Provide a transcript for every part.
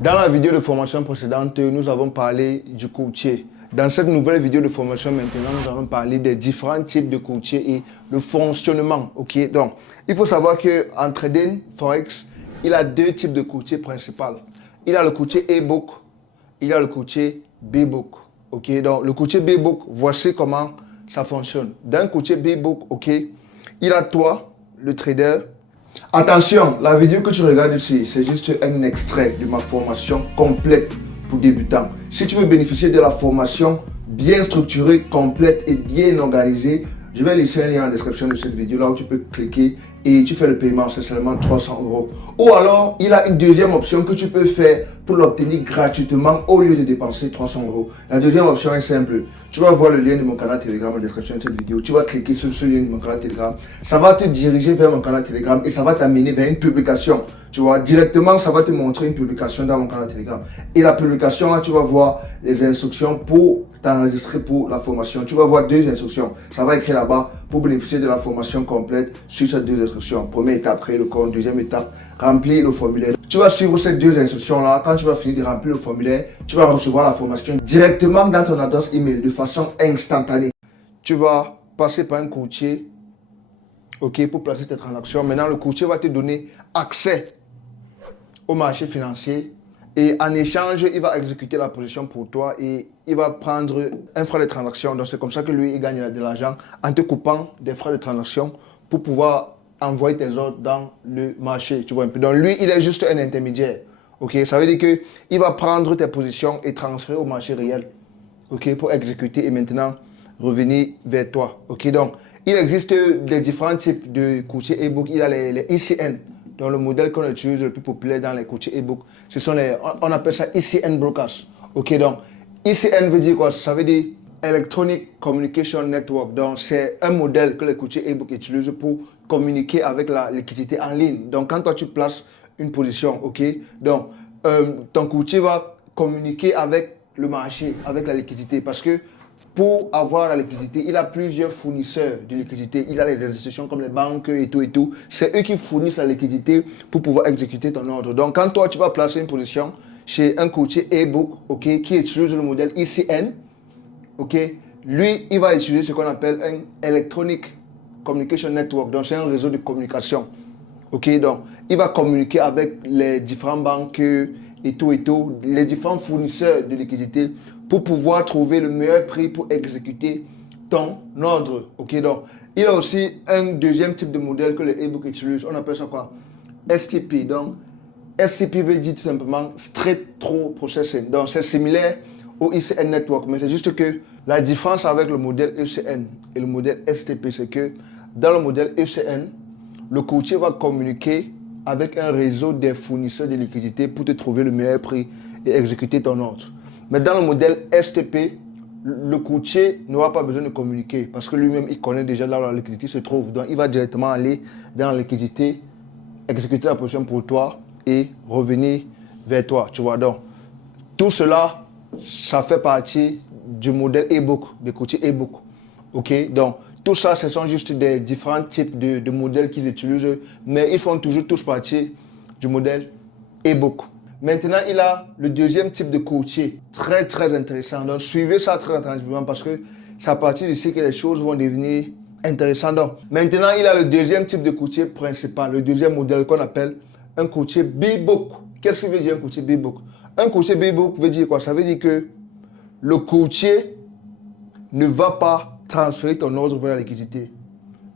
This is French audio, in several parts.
Dans la vidéo de formation précédente, nous avons parlé du courtier. Dans cette nouvelle vidéo de formation maintenant, nous allons parler des différents types de courtiers et le fonctionnement. Ok, donc il faut savoir qu'en trading Forex, il y a deux types de courtiers principaux. Il y a le courtier A-Book, il y a le courtier B-Book. Ok, donc le courtier B-Book, voici comment ça fonctionne. Dans le courtier B-Book, ok, il y a toi, le trader. Attention, la vidéo que tu regardes ici, c'est juste un extrait de ma formation complète pour débutants. Si tu veux bénéficier de la formation bien structurée, complète et bien organisée, je vais laisser un lien en description de cette vidéo là où tu peux cliquer et tu fais le paiement, c'est seulement 300 €. Ou alors, il y a une deuxième option que tu peux faire pour l'obtenir gratuitement au lieu de dépenser 300 €. La deuxième option est simple. Tu vas voir le lien de mon canal Telegram en description de cette vidéo. Tu vas cliquer sur ce lien de mon canal Telegram. Ça va te diriger vers mon canal Telegram et ça va t'amener vers une publication. Tu vois, directement, ça va te montrer une publication dans mon canal Telegram. Et la publication, là, tu vas voir les instructions pour t'enregistrer pour la formation. Tu vas voir deux instructions. Ça va écrire là-bas pour bénéficier de la formation complète sur ces deux instructions. Première étape, créer le compte. Deuxième étape, remplir le formulaire. Tu vas suivre ces deux instructions-là. Quand tu vas finir de remplir le formulaire, tu vas recevoir la formation directement dans ton adresse email de façon instantanée. Tu vas passer par un courtier, ok, pour placer tes transactions. Maintenant, le courtier va te donner accès au marché financier et en échange, il va exécuter la position pour toi et il va prendre un frais de transaction. Donc, c'est comme ça que lui, il gagne de l'argent en te coupant des frais de transaction pour pouvoir envoyer tes ordres dans le marché. Tu vois un peu. Donc, lui, il est juste un intermédiaire. Ok, ça veut dire qu'il va prendre tes positions et transférer au marché réel. Ok, pour exécuter et maintenant revenir vers toi. Ok, donc, il existe des différents types de courtiers e-book. Il y a les ICN. Donc, le modèle qu'on utilise le plus populaire dans les courtiers e-book, ce sont on appelle ça ICN Brokers. Ok, donc, ICN veut dire quoi? Ça veut dire Electronic Communication Network. Donc, c'est un modèle que les courtiers e-book utilisent pour communiquer avec la liquidité en ligne. Donc, quand toi, tu places une position, ok, donc, ton courtier va communiquer avec le marché, avec la liquidité, parce que pour avoir la liquidité, il a plusieurs fournisseurs de liquidité. Il a les institutions comme les banques et tout et tout. C'est eux qui fournissent la liquidité pour pouvoir exécuter ton ordre. Donc, quand toi, tu vas placer une position chez un courtier e-book, ok, qui utilise le modèle ICN, ok, lui, il va utiliser ce qu'on appelle un Electronic Communication Network. Donc, c'est un réseau de communication. Ok, donc, il va communiquer avec les différentes banques et tout, les différents fournisseurs de liquidité pour pouvoir trouver le meilleur prix pour exécuter ton ordre. Ok, donc, il y a aussi un deuxième type de modèle que les e-books utilisent. On appelle ça quoi? STP. Donc, STP veut dire tout simplement Straight Through Processing. Donc, c'est similaire au ICN Network, mais c'est juste que la différence avec le modèle ECN et le modèle STP, c'est que dans le modèle ECN, le courtier va communiquer avec un réseau des fournisseurs de liquidités pour te trouver le meilleur prix et exécuter ton ordre. Mais dans le modèle STP, le courtier n'aura pas besoin de communiquer parce que lui-même, il connaît déjà là où la liquidité se trouve. Donc, il va directement aller dans la liquidité, exécuter la position pour toi et revenir vers toi. Tu vois, donc, tout cela, ça fait partie du modèle e-book, des courtiers e-book. Ok, donc, tout ça, ce sont juste des différents types de modèles qu'ils utilisent, mais ils font toujours tous partie du modèle e-book. Maintenant, il a le deuxième type de courtier, très très intéressant. Donc, suivez ça très attentivement parce que c'est à partir d'ici que les choses vont devenir intéressantes. Donc, maintenant, il a le deuxième type de courtier principal, le deuxième modèle qu'on appelle un courtier B-Book. Qu'est-ce que veut dire un courtier B-Book? Un courtier B-Book veut dire quoi? Ça veut dire que le courtier ne va pas transférer ton ordre vers la liquidité.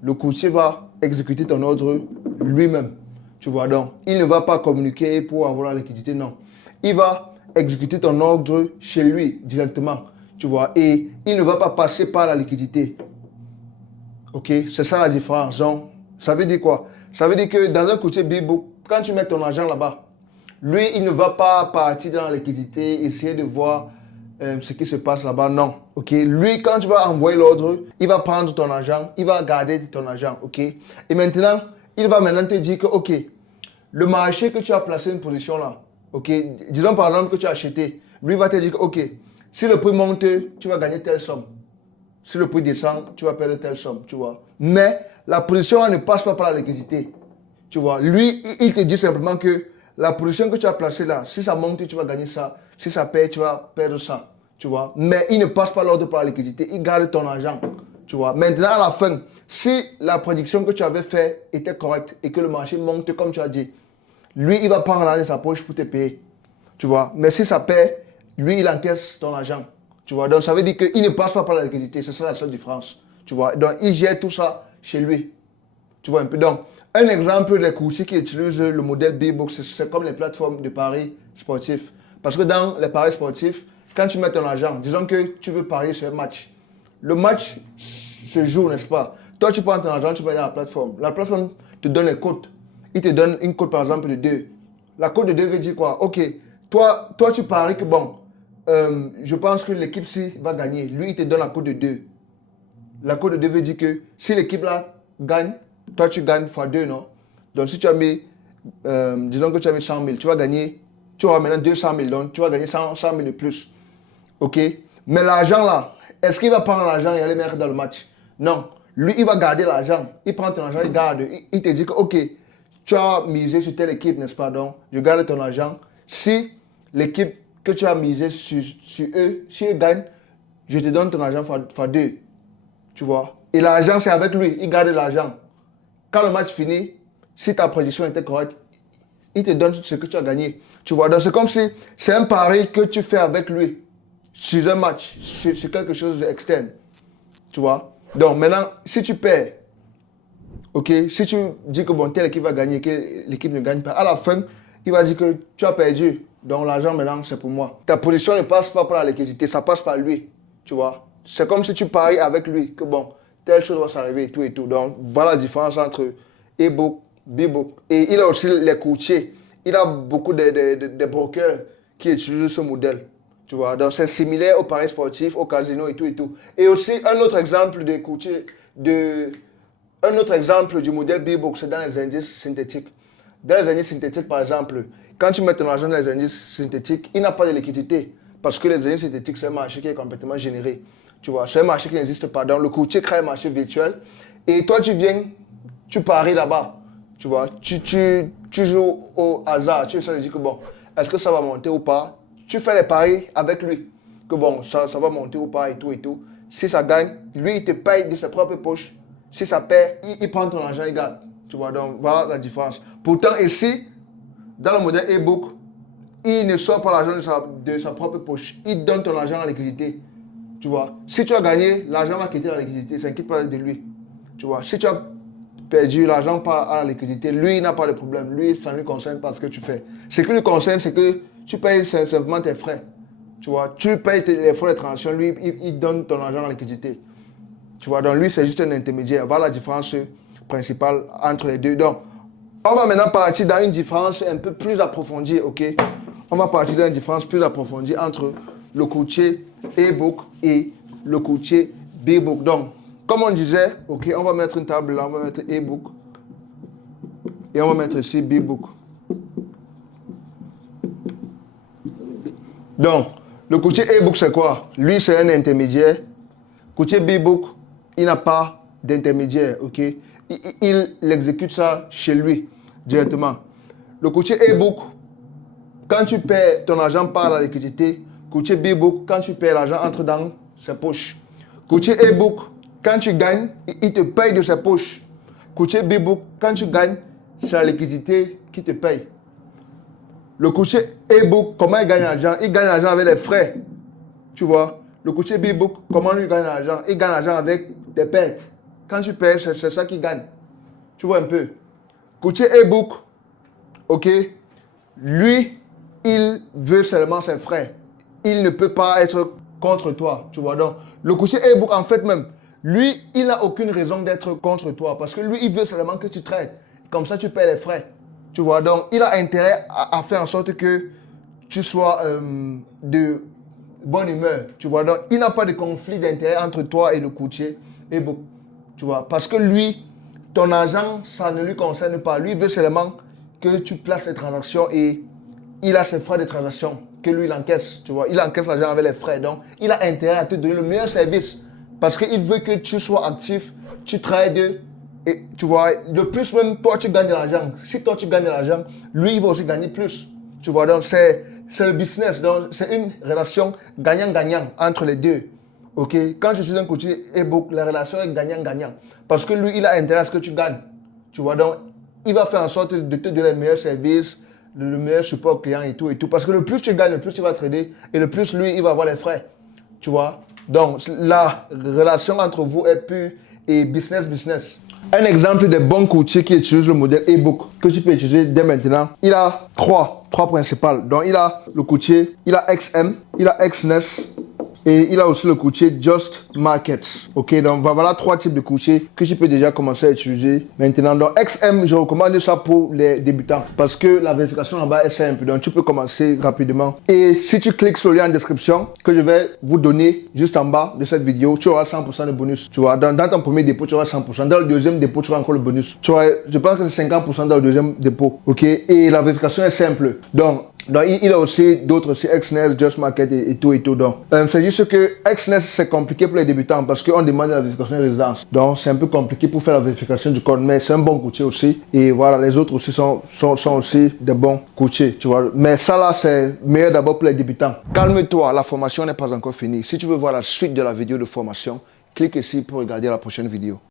Le courtier va exécuter ton ordre lui-même. Tu vois, donc, il ne va pas communiquer pour avoir la liquidité, non. Il va exécuter ton ordre chez lui directement. Tu vois, et il ne va pas passer par la liquidité. Ok, c'est ça la différence. Donc, ça veut dire quoi? Ça veut dire que dans un courtier B-Book, quand tu mets ton argent là-bas, lui, il ne va pas partir dans la liquidité, essayer de voir ce qui se passe là-bas. Non. Ok. Lui, quand tu vas envoyer l'ordre, il va prendre ton argent, il va garder ton argent. Ok. Et maintenant, il va maintenant te dire que, ok, le marché que tu as placé une position là, ok, disons par exemple que tu as acheté, lui va te dire que, ok, si le prix monte, tu vas gagner telle somme. Si le prix descend, tu vas perdre telle somme, tu vois. Mais la position là ne passe pas par la liquidité. Tu vois, lui, il te dit simplement que la position que tu as placée là, si ça monte, tu vas gagner ça. Si ça perd, tu vas perdre ça. Tu vois. Mais il ne passe pas l'ordre par la liquidité. Il garde ton argent. Tu vois. Maintenant, à la fin, si la prédiction que tu avais faite était correcte et que le marché monte comme tu as dit, lui, il va prendre l'argent de sa poche pour te payer. Tu vois. Mais si ça perd, lui, il encaisse ton argent. Tu vois. Donc, ça veut dire qu'il ne passe pas par la liquidité. C'est ça la seule différence. Tu vois. Donc, il gère tout ça chez lui. Tu vois un peu. Donc, un exemple des courtiers qui utilisent le modèle B-Box, c'est comme les plateformes de paris sportifs. Parce que dans les paris sportifs, quand tu mets ton argent, disons que tu veux parier sur un match. Le match se joue, n'est-ce pas? Toi, tu prends ton argent, tu vas dans la plateforme. La plateforme te donne les cotes. Il te donne une cote, par exemple, de 2. La cote de 2 veut dire quoi? Ok, toi tu paries que bon, je pense que l'équipe-ci va gagner. Lui, il te donne la cote de 2. La cote de 2 veut dire que si l'équipe-là gagne, toi, tu gagnes x 2, non? Donc, si tu as mis, disons que tu as mis 100 000, tu vas gagner, tu auras maintenant 200 000, donc tu vas gagner 100 000 de plus. Ok? Mais l'argent là, est-ce qu'il va prendre l'argent et aller mettre dans le match? Non. Lui, il va garder l'argent. Il prend ton argent, il garde. Il te dit que, ok, tu as misé sur telle équipe, n'est-ce pas? Donc, je garde ton argent. Si l'équipe que tu as misé sur eux, si eux gagnent, je te donne ton argent x 2. Tu vois? Et l'argent, c'est avec lui. Il garde l'argent. Quand le match finit, si ta prédiction était correcte, il te donne ce que tu as gagné. Tu vois? Donc, c'est comme si c'est un pari que tu fais avec lui sur un match, sur quelque chose d'externe. Tu vois? Donc, maintenant, si tu perds, ok, si tu dis que bon, telle équipe va gagner, que l'équipe ne gagne pas, à la fin, il va dire que tu as perdu. Donc, l'argent, maintenant, c'est pour moi. Ta position ne passe pas par la liquidité, ça passe par lui. Tu vois? C'est comme si tu paries avec lui, que bon, telle chose va s'arriver et tout et tout. Donc, voilà la différence entre e-book, B-book. Et il a aussi les courtiers. Il a beaucoup de brokers qui utilisent ce modèle. Tu vois, donc c'est similaire au paris sportif, au casino et tout et tout. Et aussi, un autre exemple de courtier, un autre exemple du modèle B-book, c'est dans les indices synthétiques. Dans les indices synthétiques, par exemple, quand tu mets ton argent dans les indices synthétiques, il n'a pas de liquidité. Parce que les indices synthétiques, c'est un marché qui est complètement généré. Tu vois, c'est un marché qui n'existe pas. Donc, le courtier crée un marché virtuel. Et toi, tu viens, tu paries là-bas. Tu vois, tu joues au hasard. Tu essaies de dire que bon, est-ce que ça va monter ou pas? Tu fais les paris avec lui. Que bon, ça va monter ou pas et tout et tout. Si ça gagne, lui, il te paye de ses propres poches. Si ça perd, il prend ton argent, il gagne. Tu vois, donc voilà la différence. Pourtant, ici, dans le modèle e-book, il ne sort pas l'argent de sa propre poche. Il donne ton argent en liquidité. Tu vois, si tu as gagné, l'argent va quitter la liquidité. Ça n'inquiète pas de lui. Tu vois, si tu as perdu, l'argent part à la liquidité. Lui, il n'a pas de problème. Lui, ça ne lui concerne pas ce que tu fais. Ce qui lui concerne, c'est que tu payes simplement tes frais. Tu vois, tu payes les frais de transaction. Lui, il donne ton argent en liquidité. Tu vois, donc lui, c'est juste un intermédiaire. Voilà la différence principale entre les deux. Donc, on va maintenant partir dans une différence un peu plus approfondie, ok? On va partir dans une différence plus approfondie entre le courtier e-book et le courtier B-book. Donc, comme on disait, ok, on va mettre une table là, on va mettre e-book et on va mettre ici B-book. Donc, le courtier e-book, c'est quoi? Lui, c'est un intermédiaire. Courtier B-book, il n'a pas d'intermédiaire, ok? Il exécute ça chez lui directement. Le courtier e-book, quand tu perds ton argent par la liquidité, courtier B-book, quand tu perds, l'argent entre dans ses poches. Courtier e-book, quand tu gagnes, il te paye de ses poches. Courtier B-book, quand tu gagnes, c'est la liquidité qui te paye. Le courtier e-book, comment il gagne l'argent? Il gagne l'argent avec les frais. Tu vois? Le courtier B-book, comment lui gagne l'argent? Il gagne l'argent avec des pertes. Quand tu perds, c'est ça qu'il gagne. Tu vois un peu? Courtier e-book, ok? Lui, il veut seulement ses frais. Il ne peut pas être contre toi. Tu vois? Donc, le courtier e-book, en fait même, lui, il n'a aucune raison d'être contre toi. Parce que lui, il veut seulement que tu traites. Comme ça, tu paies les frais. Tu vois? Donc, il a intérêt à faire en sorte que tu sois de bonne humeur. Tu vois? Donc, il n'a pas de conflit d'intérêt entre toi et le courtier e-book. Tu vois? Parce que lui, ton argent, ça ne lui concerne pas. Lui, il veut seulement que tu places les transactions et il a ses frais de transaction que lui, il encaisse. Tu vois? Il encaisse l'argent avec les frais. Donc, il a intérêt à te donner le meilleur service. Parce qu'il veut que tu sois actif, tu trades Et tu vois, de plus même, toi, tu gagnes de l'argent. Si toi, tu gagnes de l'argent, lui, il va aussi gagner plus. Tu vois, donc c'est le business. Donc, c'est une relation gagnant-gagnant entre les deux. OK? Quand je suis un courtier e-book, la relation est gagnant-gagnant. Parce que lui, il a intérêt à ce que tu gagnes. Tu vois, donc, il va faire en sorte de te donner le meilleur service, le meilleur support client et tout et tout. Parce que le plus tu gagnes, le plus tu vas trader et le plus lui, il va avoir les frais. Tu vois? Donc, la relation entre vous est pure et business. Un exemple des bons courtiers qui utilisent le modèle e-book que tu peux utiliser dès maintenant. Il a trois principales. Donc, il a le courtier, il a XM, il a XNES et il a aussi le courtier Just Markets. Ok, donc voilà 3 types de courtiers que tu peux déjà commencer à utiliser maintenant. Donc XM, je recommande ça pour les débutants parce que la vérification en bas est simple. Donc tu peux commencer rapidement. Et si tu cliques sur le lien en description que je vais vous donner juste en bas de cette vidéo, tu auras 100% de bonus. Tu vois, dans ton premier dépôt, tu auras 100%. Dans le deuxième dépôt, tu auras encore le bonus. Tu vois, je pense que c'est 50% dans le deuxième dépôt. Ok, et la vérification est simple. Donc, il a aussi d'autres aussi, XNES, Just Market et tout. Donc, c'est juste que XNES, c'est compliqué pour les débutants parce qu'on demande la vérification de résidence. Donc, c'est un peu compliqué pour faire la vérification du code, mais c'est un bon courtier aussi. Et voilà, les autres aussi sont aussi des bons courtiers, tu vois. Mais ça là, c'est meilleur d'abord pour les débutants. Calme-toi, la formation n'est pas encore finie. Si tu veux voir la suite de la vidéo de formation, clique ici pour regarder la prochaine vidéo.